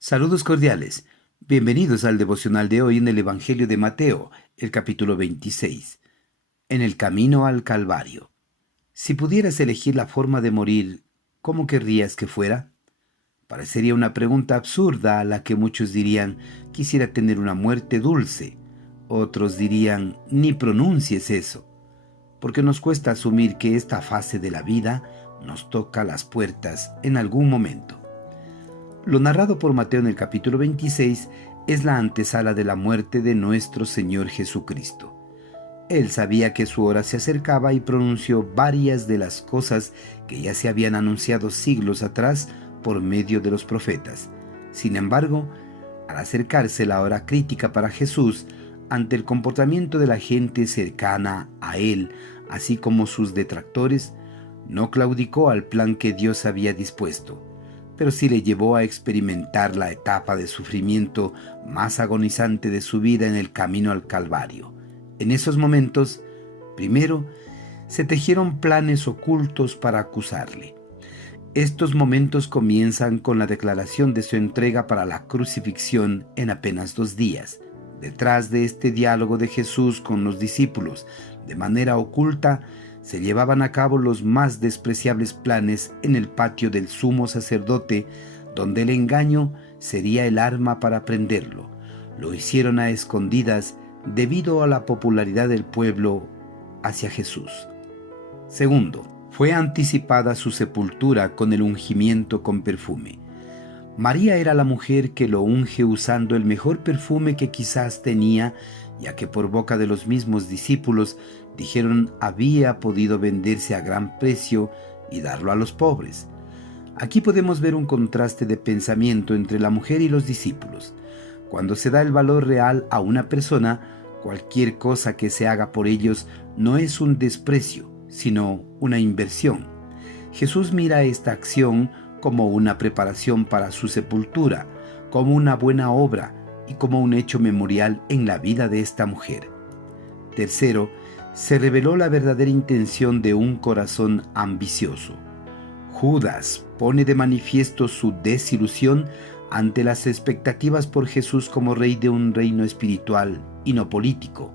Saludos cordiales. Bienvenidos al devocional de hoy en el Evangelio de Mateo, el capítulo 26. En el camino al Calvario. Si pudieras elegir la forma de morir, ¿cómo querrías que fuera? Parecería una pregunta absurda a la que muchos dirían, quisiera tener una muerte dulce. Otros dirían, ni pronuncies eso, porque nos cuesta asumir que esta fase de la vida nos toca las puertas en algún momento. Lo narrado por Mateo en el capítulo 26 es la antesala de la muerte de nuestro Señor Jesucristo. Él sabía que su hora se acercaba y pronunció varias de las cosas que ya se habían anunciado siglos atrás por medio de los profetas. Sin embargo, al acercarse la hora crítica para Jesús, ante el comportamiento de la gente cercana a él, así como sus detractores, no claudicó al plan que Dios había dispuesto, pero sí le llevó a experimentar la etapa de sufrimiento más agonizante de su vida en el camino al Calvario. En esos momentos, primero, se tejieron planes ocultos para acusarle. Estos momentos comienzan con la declaración de su entrega para la crucifixión en apenas 2 días. Detrás de este diálogo de Jesús con los discípulos, de manera oculta, se llevaban a cabo los más despreciables planes en el patio del sumo sacerdote, donde el engaño sería el arma para prenderlo. Lo hicieron a escondidas debido a la popularidad del pueblo hacia Jesús. Segundo, fue anticipada su sepultura con el ungimiento con perfume. María era la mujer que lo unge usando el mejor perfume que quizás tenía, ya que por boca de los mismos discípulos dijeron había podido venderse a gran precio y darlo a los pobres. Aquí podemos ver un contraste de pensamiento entre la mujer y los discípulos. Cuando se da el valor real a una persona, cualquier cosa que se haga por ellos no es un desprecio, sino una inversión. Jesús mira esta acción como una preparación para su sepultura, como una buena obra y como un hecho memorial en la vida de esta mujer. Tercero, se reveló la verdadera intención de un corazón ambicioso. Judas pone de manifiesto su desilusión ante las expectativas por Jesús como rey de un reino espiritual y no político.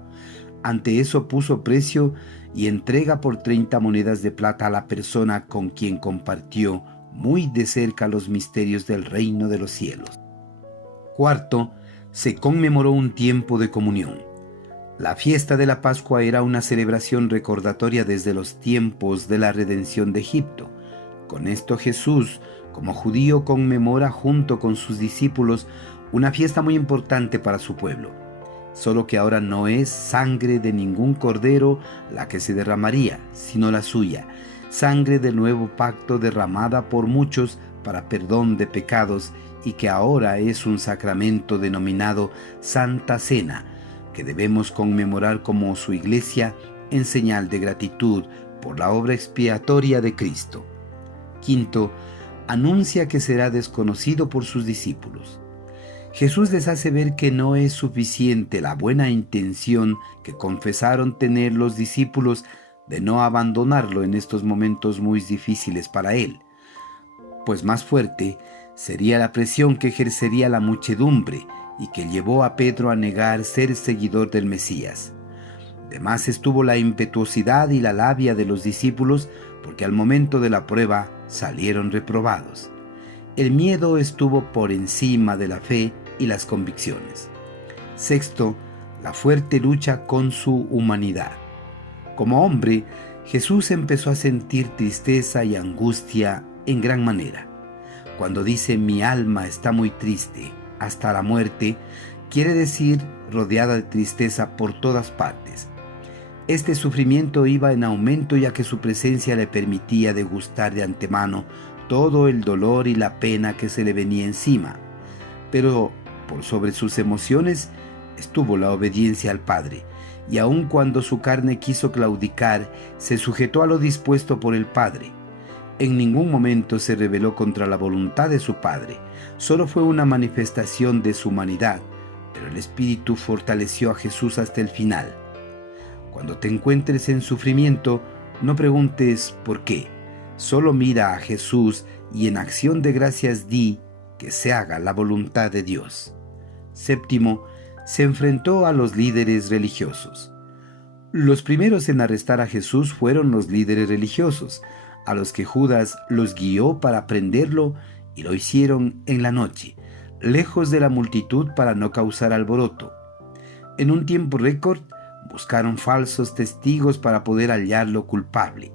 Ante eso puso precio y entrega por 30 monedas de plata a la persona con quien compartió muy de cerca los misterios del reino de los cielos. Cuarto, se conmemoró un tiempo de comunión. La fiesta de la Pascua era una celebración recordatoria desde los tiempos de la redención de Egipto. Con esto Jesús, como judío, conmemora junto con sus discípulos una fiesta muy importante para su pueblo. Solo que ahora no es sangre de ningún cordero la que se derramaría, sino la suya, sangre del nuevo pacto derramada por muchos para perdón de pecados y que ahora es un sacramento denominado Santa Cena, que debemos conmemorar como su iglesia en señal de gratitud por la obra expiatoria de Cristo. Quinto, anuncia que será desconocido por sus discípulos. Jesús les hace ver que no es suficiente la buena intención que confesaron tener los discípulos de no abandonarlo en estos momentos muy difíciles para él, pues más fuerte sería la presión que ejercería la muchedumbre y que llevó a Pedro a negar ser seguidor del Mesías. De más estuvo la impetuosidad y la labia de los discípulos, porque al momento de la prueba salieron reprobados. El miedo estuvo por encima de la fe y las convicciones. Sexto, la fuerte lucha con su humanidad. Como hombre, Jesús empezó a sentir tristeza y angustia en gran manera. Cuando dice mi alma está muy triste hasta la muerte, quiere decir rodeada de tristeza por todas partes. Este sufrimiento iba en aumento ya que su presencia le permitía degustar de antemano todo el dolor y la pena que se le venía encima. Pero por sobre sus emociones estuvo la obediencia al Padre, y aun cuando su carne quiso claudicar, se sujetó a lo dispuesto por el Padre. En ningún momento se rebeló contra la voluntad de su Padre, solo fue una manifestación de su humanidad, pero el Espíritu fortaleció a Jesús hasta el final. Cuando te encuentres en sufrimiento, no preguntes por qué, solo mira a Jesús y en acción de gracias di que se haga la voluntad de Dios. Séptimo, se enfrentó a los líderes religiosos. Los primeros en arrestar a Jesús fueron los líderes religiosos, a los que Judas los guió para prenderlo, y lo hicieron en la noche, lejos de la multitud para no causar alboroto. En un tiempo récord, buscaron falsos testigos para poder hallarlo culpable.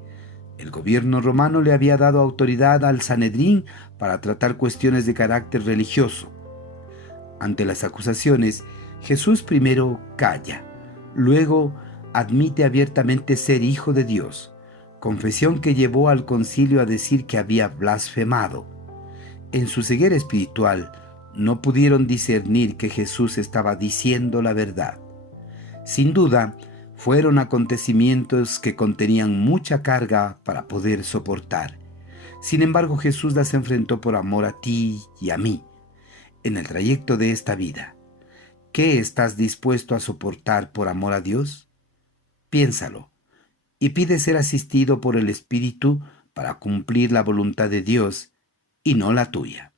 El gobierno romano le había dado autoridad al Sanedrín para tratar cuestiones de carácter religioso. Ante las acusaciones, Jesús primero calla, luego admite abiertamente ser hijo de Dios, confesión que llevó al concilio a decir que había blasfemado. En su ceguera espiritual, no pudieron discernir que Jesús estaba diciendo la verdad. Sin duda, fueron acontecimientos que contenían mucha carga para poder soportar. Sin embargo, Jesús las enfrentó por amor a ti y a mí. En el trayecto de esta vida, ¿qué estás dispuesto a soportar por amor a Dios? Piénsalo y pide ser asistido por el Espíritu para cumplir la voluntad de Dios y no la tuya.